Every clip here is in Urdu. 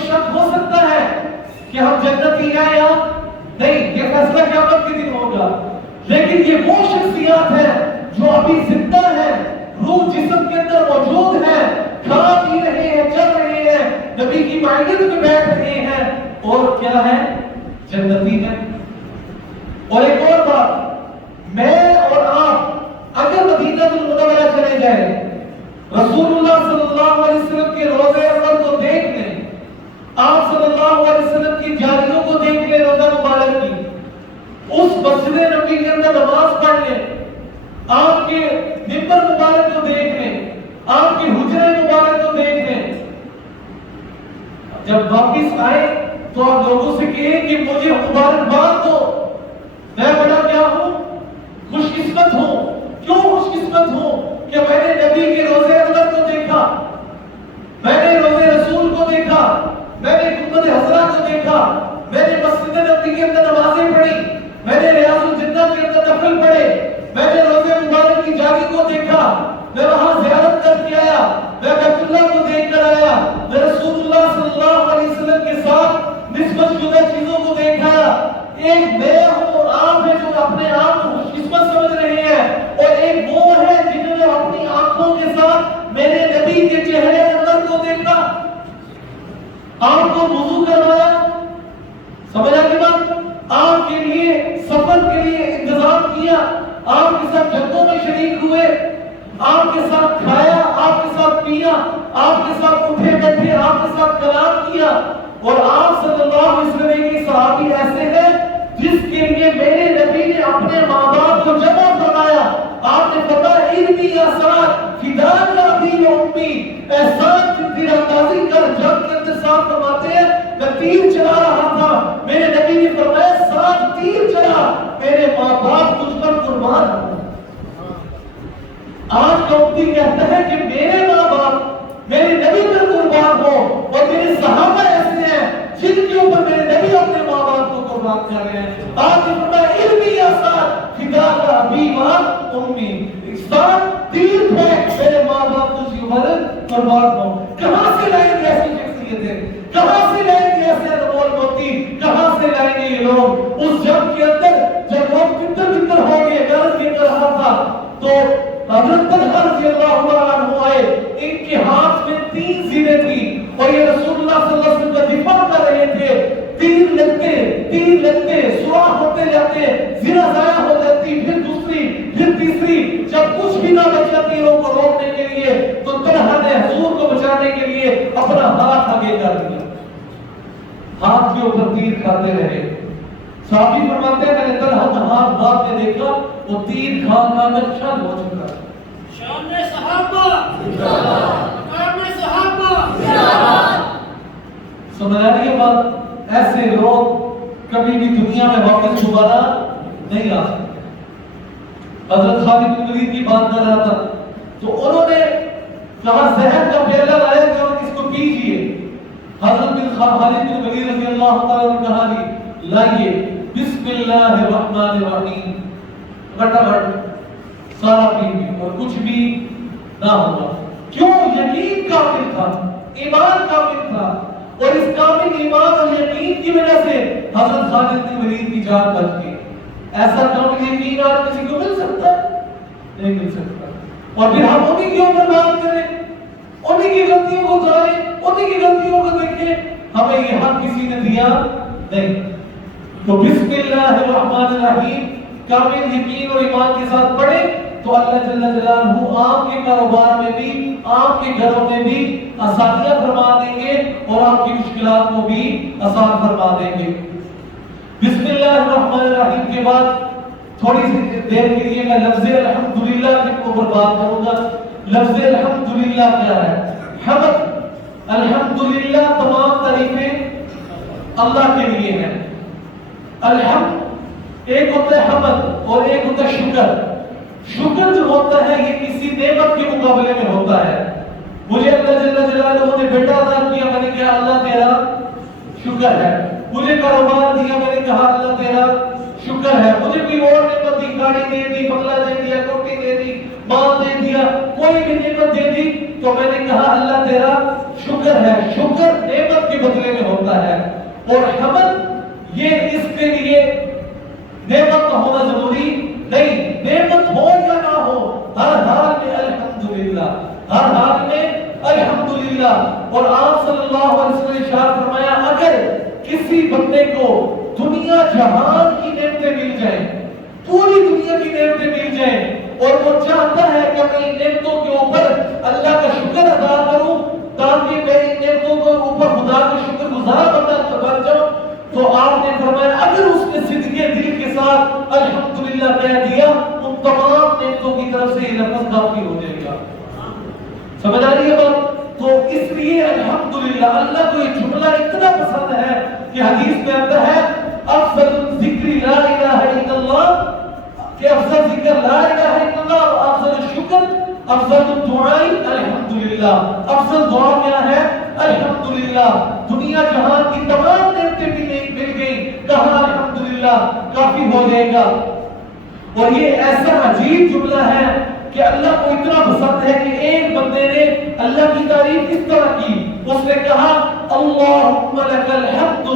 کوئی شک ہو سکتا ہے کہ ہم جنتی ہیں یا نہیں؟ یہ فیصلہ قیامت کے دن ہوگا. لیکن یہ وہ شخصیات ہیں جو ابھی زندہ ہیں، روح جسم کے اندر موجود ہے، کھا پی رہے ہیں، چل رہے ہیں، نبی کی معیت میں بیٹھ رہے ہیں، اور کیا ہے؟ جنتی ہیں. اور ایک اور بات، میں اور آپ اگر مدینہ المنورہ چلے جائیں، رسول اللہ صلی اللہ علیہ وسلم کے روضہ انور کو دیکھ لیں، آپ صلی اللہ علیہ وسلم کی جاریوں کو دیکھ لیں، روضہ مبارک کی، اس مسجد نبی کے اندر نماز پڑھ لیں، آپ کے منبر مبارک کو دیکھ لیں، آپ کے حجرے مبارک کو دیکھ لیں. جب واپس آئے تو آپ لوگوں سے کہیں کہ مجھے مبارکباد دو، میں بڑا کیا ہوں؟ خوش قسمت ہوں. کیوں خوش قسمت ہوں؟ کہ میں نے نبی کے روضے انور کو دیکھا، میں نے روضے رسول کو دیکھا، میں نے گنبد حضرا کو دیکھا، میں نے مسجد نبی کے اندر نمازیں پڑھی، میں نے ریاض الجنہ کے اندر نفل پڑھے، میں نے روضے مبارک کی جاری کو دیکھا، میں وہاں زیارت کر کے آیا، میں بیت اللہ کو دیکھ کر آیا، میں رسول اللہ صلی اللہ علیہ وسلم کے ساتھ نسبت شدہ چیزوں کو دیکھا. ایک میں ہوں اور آپ ہیں جو اپنے آپ کو خوش قسمت سمجھ رہے ہیں، اور ایک وہ ہے جنہوں نے اپنی آنکھوں کے ساتھ میرے نبی کے چہرے انور کو دیکھا. آپ کو وضو کروایا، سمجھا کہ بات؟ آپ کے لیے سفر کے لیے انتظام کیا، آپ کے ساتھ جنگوں میں شریک ہوئے، آپ کے ساتھ کھایا، آپ کے ساتھ پیا، آپ کے ساتھ اٹھے بیٹھے، آپ کے ساتھ کلام کیا. اور آپ صلی اللہ علیہ وسلم کے صحابی ایسے ہیں جس کے لیے میرے نبی نے اپنے ماں باپ کو جمع فرمایا. آپ نے فرمایا علمی احسان فداک ابی و امی، احسان کی تیر اندازی کر. جب کے انتصاب فرماتے ہیں میں تیر چلا رہا تھا، میرے نبی نے فرمایا 7 تیر چلا، میرے ماں باپ تجھ پر قربان ہوں. آج کا امتی کہتا ہے کہ میرے ماں باپ میرے نبی پر قربان ہو، اور میرے صحابہ ایسے ہیں جن کے اوپر میرے نبی اپنے ماں باپ کو قربان کر رہے ہیں. آج نے فرمایا علمی احسان فداک ابی و امی، 7 تیر پھینک میرے ماں باپ تجھ پر قربان ہو. کہاں سے لائیں گے ایسی شخصیتیں؟ کہاں سے لائیں گے ایسے انمول موتی؟ کہاں سے لائیں گے یہ لوگ؟ اس جنگ کے اندر جب لوگ بتر بتر ہو گئے، غرض یہ کر رہا تھا، تو حضرت طلحہ رضی اللہ عنہ آئے، ان کے ہاتھ میں 3 زیریں تھی، اور یہ رسول اللہ صلی اللہ علیہ وسلم کا دفاع کر رہے تھے. تیر لگتے سوراخ ہوتے جاتے، زرہ ضائع ہو جاتی، پھر دوسری، پھر تیسری. جب کچھ بھی نہ بچا تیروں کو روکنے کے لیے، تو طلحہ نے حضور کو بچانے کے لیے اپنا ہاتھ آگے کر دیا، ہاتھ کے اوپر تیر کھاتے رہے. صحابی فرماتے ہیں میں نے طلحہ کا ہاتھ بعد میں دیکھا، وہ تیر کھا کھا کر چھل ہو چکا. شان صحابہ مقام صحابہ. سمجھ آ رہی ہے بات؟ ایسے لوگ کبھی بھی دنیا میں واپس دوبارہ نہیں آ سکتے. حضرت خالد بن ولید کی بات کر رہا تھا، تو انہوں نے کہا زہر کا پیالہ لایا کہ اور اس کو پیجیے. حضرت خالد بن ولید رضی اللہ تعالیٰ نے کہا لائیے، بسم اللہ الرحمن الرحیم، گھٹ سارا پیجیے اور کچھ بھی نہ ہوگا. کیوں؟ یقین کامل تھا، ایمان کامل تھا، اور اس کامل ایمان اور یقین کی وجہ سے حضرت خالد بن ولید کی جان بچ گئی. ایسا کامل یقین اور کسی کو مل سکتا ہے؟ نہیں مل سکتا. اور پھر ہم انہیں کی اوپر بات کریں، انہیں کی غلطیوں کو دہرائیں، انہیں کی غلطیوں کو دیکھیں. ہمیں یہ حق کسی نے دیا نہیں. تو بسم اللہ الرحمن الرحیم کامل یقین اور ایمان کے ساتھ پڑھیں تو اللہ جل جلالہ آپ کے کاروبار میں بھی، آپ کے گھروں میں بھی آسانیاں فرما دیں گے، اور آپ کی مشکلات کو بھی آسان فرما دیں گے. بسم اللہ الرحمن الرحیم کے بعد تھوڑی سی دیر کے لیے میں لفظ الحمدللہ کے اوپر بات کروں گا. لفظ الحمدللہ کیا ہے؟ حمد، الحمدللہ تمام تعریفیں اللہ کے لیے ہیں. الحمد ایک ہوتا ہے حمد اور ایک ہوتا ہے شکر. شکر جو ہوتا ہے یہ کسی نعمت کے مقابلے میں ہوتا ہے. مجھے اللہ جل جلالہ نے بیٹا عطا کیا، میں نے کہا اللہ تیرا شکر ہے. مجھے کاروبار دیا، میں نے کہا اللہ تیرا شکر ہے. مجھے کوئی اور نعمت دی، گاڑی دے دی، بنگلہ دے دیا، کوٹھی دے دی، مال دے دیا، کوئی بھی نعمت دے دی، تو میں نے کہا اللہ تیرا شکر ہے. شکر نعمت کے بدلے میں ہوتا ہے. اور حمد یہ اس کے لیے نعمت کا ہونا ضروری نہیں، نعمت ہو یا نہ ہو ہر حال میں الحمدللہ، ہر حال میں الحمدللہ. اور آپ صلی اللہ علیہ وسلم نے ارشاد فرمایا اگر کسی بندے کو دنیا جہان کی نعمتیں مل جائیں، پوری دنیا کی نعمتیں مل جائیں، اور وہ چاہتا ہے کہ میں ان نعمتوں کے اوپر اللہ کا شکر ادا کروں تاکہ میں ان نعمتوں کے اوپر خدا کا شکر گزار بن جاؤں، تو آپ نے فرمایا اگر اس نے صدقے دل کے ساتھ الحمدللہ کہہ دیا ان تمام نعمتوں کی طرف سے یہ لفظ کافی ہو جائے گا. سمجھ آ رہی ہے بات؟ تو اس لیے الحمدللہ اللہ کو یہ جملہ اتنا پسند ہے کہ حدیث میں آتا ہے افضل ذکر لا الہ الا اللہ، کہ افضل ذکر لا الہ الا اللہ، اور افضل شکر افضل الدعاء الحمدللہ. افضل دعا کیا ہے؟ الحمدللہ. دنیا جہان کی تمام نعمتیں مل گئی، کہا الحمدللہ کافی ہو جائے گا. اور یہ ایسا عجیب جملہ ہے کہ اللہ کو اتنا پسند ہے کہ ایک بندے نے اللہ کی تعریف اس طرح کی، اس نے کہا اللہم لک الحمد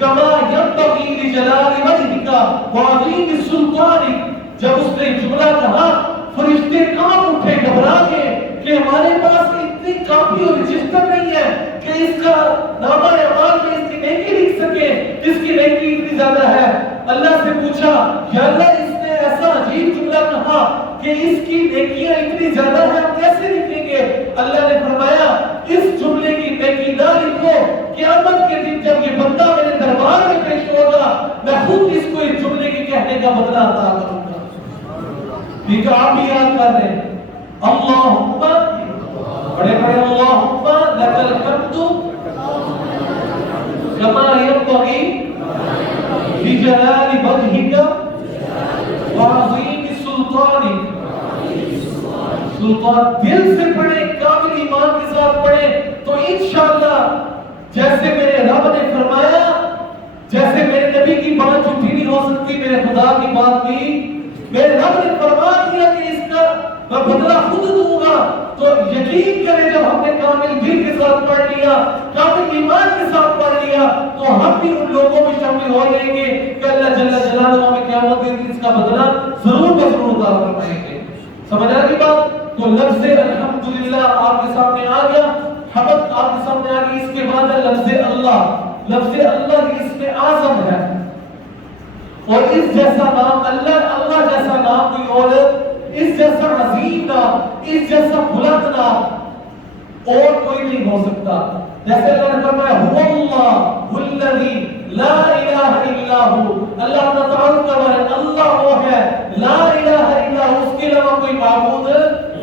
کما ینبغی لجلال وجہک وعظیم سلطانک. جب اس نے جملہ کہا فرشتے کانپ اٹھے گھبرا کے کہ ہمارے پاس اتنی کاپی اور رجسٹر نہیں ہے کہ اس کا نامہ اعمال میں اس کی نیکی لکھ سکے، اس کی نیکی اتنی زیادہ ہے. اللہ سے پوچھا یا اللہ اس نے ایسا عجیب جملہ کہا کہ اس کی نیکیاں اتنی زیادہ ہیں ہم کیسے لکھیں گے؟ اللہ نے فرمایا اس جملے کی نیکی نہ لکھو، قیامت کے دن جب یہ بندہ میرے دربار میں پیش ہوگا میں خود اس کو اس جملے کے کہنے کا بدلہ عطا کروں گا. ٹھیک ہے آپ بھی یاد کر رہے ہیں اللہم بڑے بڑے اللہم لک الحمد کما ینبغی لجلال وجہک وعظیم سلطانک. سلطان دل سے پڑھیں، کامل ایمان کے ساتھ پڑھیں تو انشاءاللہ جیسے میرے رب نے فرمایا، جیسے میرے نبی کی بات جھوٹی نہیں ہو سکتی، میرے خدا کی بات بھی میرے رب نے فرما دیا کہ اس کا میں بدلہ خود دوں گا. تو یقین کریں جب ہم نے کامل دل کے ساتھ پڑھ لیا، کامل ایمان کے ساتھ پڑھ لیا تو ہم بھی ان لوگوں میں شامل ہو جائیں گے کہ اللہ جل جلالہ ہمیں قیامت کے دن اس کا بدلہ ضرور ضرور عطا فرمائیں گے. سمجھ آ گئی بات؟ تو لفظ الحمدللہ آپ کے سامنے آ گیا، حمد آپ کے سامنے آ گئی. اس کے بعد لفظ اللہ. لفظ اللہ اسم اعظم ہے، اور اس جیسا نام اللہ جیسا نام کوئی اور، اس جیسا عظیم نام، اس جیسا بلند نام اور کوئی نہیں ہو سکتا. جیسے اللہ نے فرمایا هو اللہ الذی لا الہ الا ہو، اللہ تعالی کا اللہ وہ ہے لا الہ الا ہو، اس کے علاوہ کوئی معبود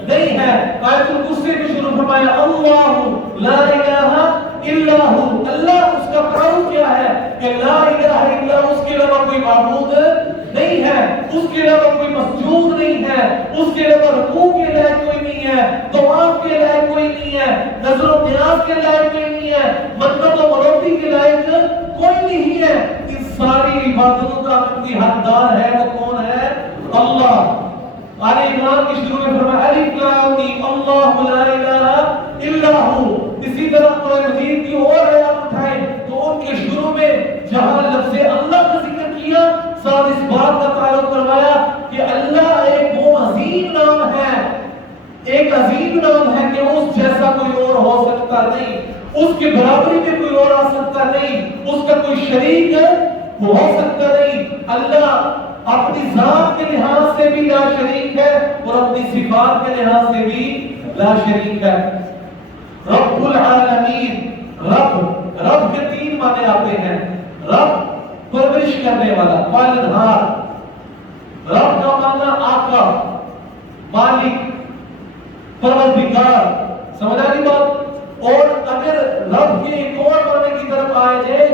نہیں ہے. آیت الکرسی میں شروع فرمایا اللہ لا الہ الا ہو، اللہ اس کا تعارف کیا ہے کہ لا الہ الا ہو، اس کے علاوہ کوئی معبود نہیں ہے، اس کے علاوہ کوئی مسجود نہیں ہے، اس کے علاوہ رکوع کے لائق کوئی نہیں ہے، طواف کے لائق کوئی نہیں ہے، نظر و نیاز کے لائق کوئی نہیں ہے، منت و منوتی کے لائق کوئی نہیں ہے. ان ساری عبادتوں کا کوئی حقدار ہے وہ کون ہے؟ اللہ. آل عمران کی شروع میں فرمایا الف لام میم اللہ لا الہ الا ہو. اسی طرح قرآن مجید کی اور آیات اٹھائیں تو ان کے شروع میں جہاں لفظ اللہ کا ذکر کیا ساتھ اس بات کا تعلق کروایا کہ اللہ ایک وہ عظیم نام ہے، ایک عظیم نام ہے کہ اس جیسا کوئی اور ہو سکتا نہیں، اس کے برابری میں کوئی اور آ سکتا نہیں، اس کا کوئی شریک ہو سکتا نہیں. اللہ اپنی ذات کے لحاظ سے بھی لا شریک ہے اور اپنی صفات کے لحاظ سے بھی لا شریک ہے. رب العالمین، رب کے تین معنی آتے ہیں. رب پرورش کرنے والا، پالنہار. رب کا معنی آقا، مالک، پروردگار. سمجھ آ رہی بات؟ اور اگر رب کے ایک اور معنی کی طرف آئے جائے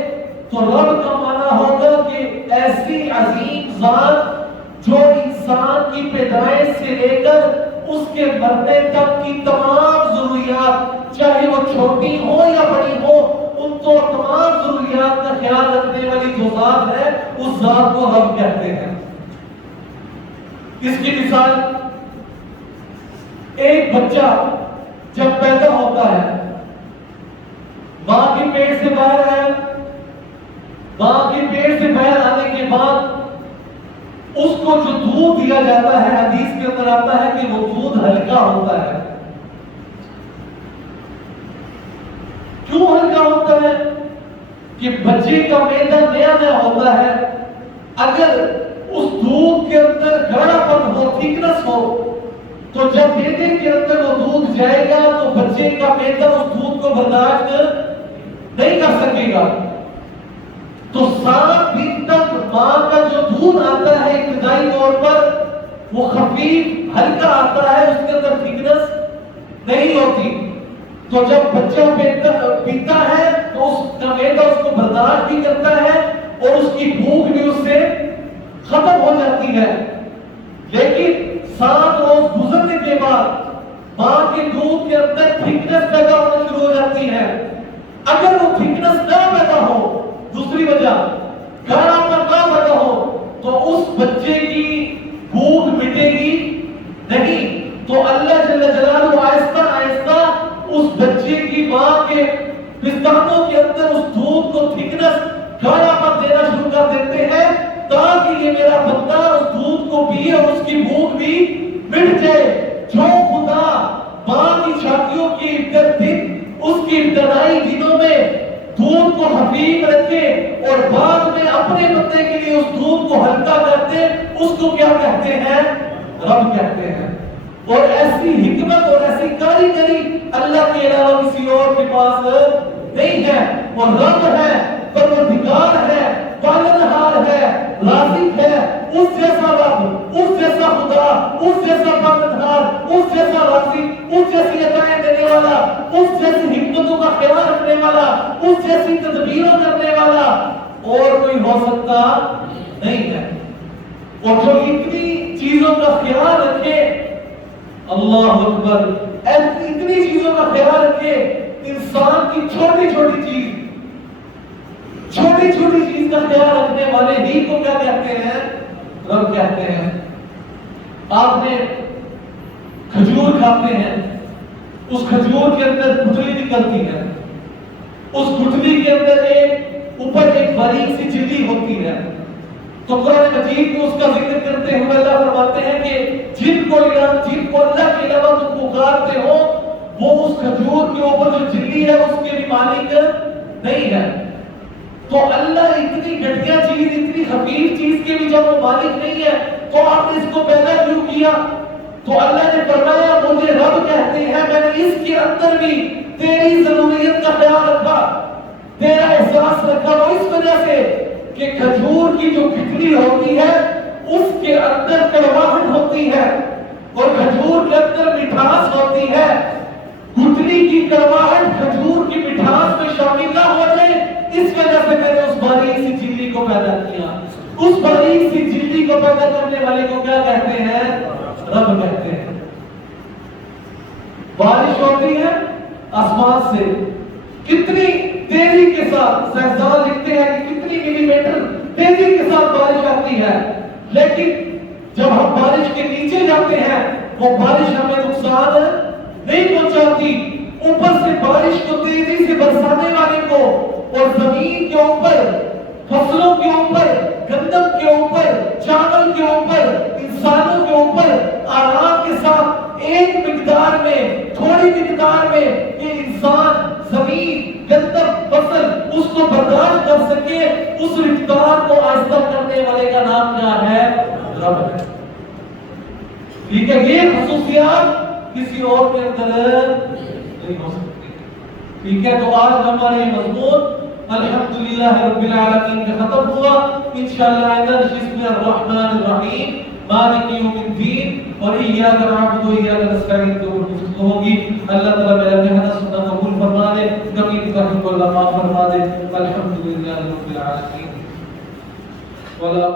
تو رب کا معنی ہوگا کہ ایسی عظیم ذات جو انسان کی پیدائش سے لے کر اس کے مرنے تک کی تمام ضروریات، چاہے وہ چھوٹی ہو یا بڑی ہو، ان تو تمام ضروریات کا خیال رکھنے والی جو ذات ہے اس ذات کو رب کہتے ہیں. اس کی مثال ایک بچہ جب پیدا ہوتا ہے، ماں کے پیٹ سے باہر آیا، ماں کے پیٹ سے باہر آنے کے بعد اس کو جو دودھ دیا جاتا ہے، حدیث کے اندر آتا ہے کہ وہ دودھ ہلکا ہوتا ہے۔ کیوں ہلکا ہوتا ہے؟ کہ بچے کا معدہ نیا نیا ہوتا ہے، اگر اس دودھ کے اندر گاڑھا پن ہو، تھکنس ہو، تو جب معدے کے اندر وہ دودھ جائے گا تو بچے کا معدہ اس دودھ کو برداشت نہیں کر سکے گا۔ تو 7 دن تک ماں کا جو دودھ آتا ہے ابتدائی طور پر وہ خفیف ہلکا آتا ہے، اس کے اندر تھکنس نہیں ہوتی۔ تو جب بچہ پیتا ہے تو اس کا معدہ اس کو برداشت بھی کرتا ہے اور اس کی بھوک بھی اس سے ختم ہو جاتی ہے۔ لیکن 7 روز گزرنے کے بعد ماں کے دودھ کے اندر تھکنس پیدا ہونا شروع ہو جاتی ہے۔ اگر وہ تھکنس نہ پیدا ہو، دوسری وجہ گاڑھا پن نہ پیدا ہو، تو اس بچے کی بھوک مٹے گی نہیں۔ تو اللہ جل جلالہ آہستہ آہستہ اس بچے کی ماں کے پستانوں کے اندر اس دودھ کو تھکنس گاڑھا پن دینا شروع کر دیتے ہیں، تاکہ یہ میرا بندہ اس دودھ کو پیے اور اس کی بھوک بھی مٹ جائے۔ جو خدا ماں کی چھاتیوں کی اس کی ابتدائی دنوں میں دودھ کو حفیظ رکھے اور بعد میں اپنے بندے کے لیے اس دودھ کو ہلکا کرتے، اس کو کیا کہتے ہیں؟ رب کہتے ہیں۔ اور ایسی حکمت اور ایسی کاریگری اللہ کے علاوہ کسی اور کے پاس نہیں ہے۔ اور رب ہے، پروردگار ہے، پالنہار ہے، رازق ہے، اس جیسا رب، اس جیسا خدا، اس جیسا پالنہار، اس جیسا رازق، اس جیسی عطائیں دینے والا، اس جیسی حکمتوں کا خیال رکھنے والا، اس جیسی تدبیروں کرنے والا اور کوئی ہو سکتا نہیں ہے۔ اور جو اتنی چیزوں کا خیال رکھے، اللہ اکبر، اتنی چیزوں کا خیال رکھے، انسان کی چھوٹی چھوٹی چیز کا خیال رکھنے والے ہی کو کیا کہتے ہیں؟ رب کہتے ہیں۔ آپ نے کھجور کھاتے ہیں، اس کھجور کے اندر گٹھلی نکلتی ہے، اس گٹھلی کے اندر اوپر ایک باریک سی جلدی ہوتی ہے۔ تو قرآن مجید میں اس کا ذکر کرتے ہوئے اللہ فرماتے ہیں کہ جن کو اللہ کے علاوہ تم پکارتے ہو، وہ اس کھجور کے اوپر جو جلدی ہے اس کے بھی مالک نہیں ہے۔ تو اللہ اتنی گھٹیا چیز، اتنی خفیف چیز کے بھی جب وہ مالک نہیں ہے تو آپ نے اس کو پیدا کیوں کیا؟ تو اللہ نے فرمایا مجھے رب کہتے ہیں، میں نے اس کے اندر بھی تیری ضروریت کا خیال رکھا، تیرا احساس رکھا۔ وہ اس وجہ سے کہ کھجور کی جو گٹھلی ہوتی ہے اس کے اندر کڑواہٹ ہوتی ہے اور کھجور کے اندر مٹھاس ہوتی ہے۔ گٹھلی کی کڑواہٹ کھجور کی مٹھاس میں شامل نہ ہو جائے، اس وجہ سے میں نے اس باریک سی جلدی کو پیدا کیا۔ اس باریک سی جلدی کو پیدا کرنے والے کو کیا کہتے ہیں؟ رب کہتے ہیں۔ بارش ہوتی ہے آسمان سے، کتنی تیزی کے ساتھ، سائنسدان لکھتے ہیں کہ کتنی ملی میٹر تیزی کے ساتھ بارش آتی ہے، لیکن جب ہم بارش کے نیچے جاتے ہیں وہ بارش ہمیں نقصان نہیں پہنچاتی۔ اوپر سے بارش کو تیزی سے برسانے والے کو اور زمین کے اوپر، فصلوں کے اوپر، گندم کے اوپر، چاول کے اوپر، انسانوں کے اوپر آرام کے ساتھ ایک مقدار میں، تھوڑی مقدار میں یہ انسان، زمین، گندم، فصل اس کو برداشت کر سکے، اس رفتار کو آہستہ کرنے والے کا نام کیا ہے؟ رب ہے۔ ٹھیک ہے، یہ خصوصیات کسی اور کے اندر نہیں ہو سکتی۔ ٹھیک ہے، تو آج ہمارا یہ مضمون الحمدللہ رب العالمین کا ختم ہوا۔ انشاءاللہ آئندہ نشست میں الرحمن الرحیم، مالک یوم الدین اور ایاک نعبد و ایاک نستعین کے اوپر گفتگو ہوگی۔ اللہ تعالیٰ میرا کہنا سننا قبول فرما دے، کمی کوتاہی کو اللہ معاف فرما دے۔ الحمدللہ رب العالمین ولا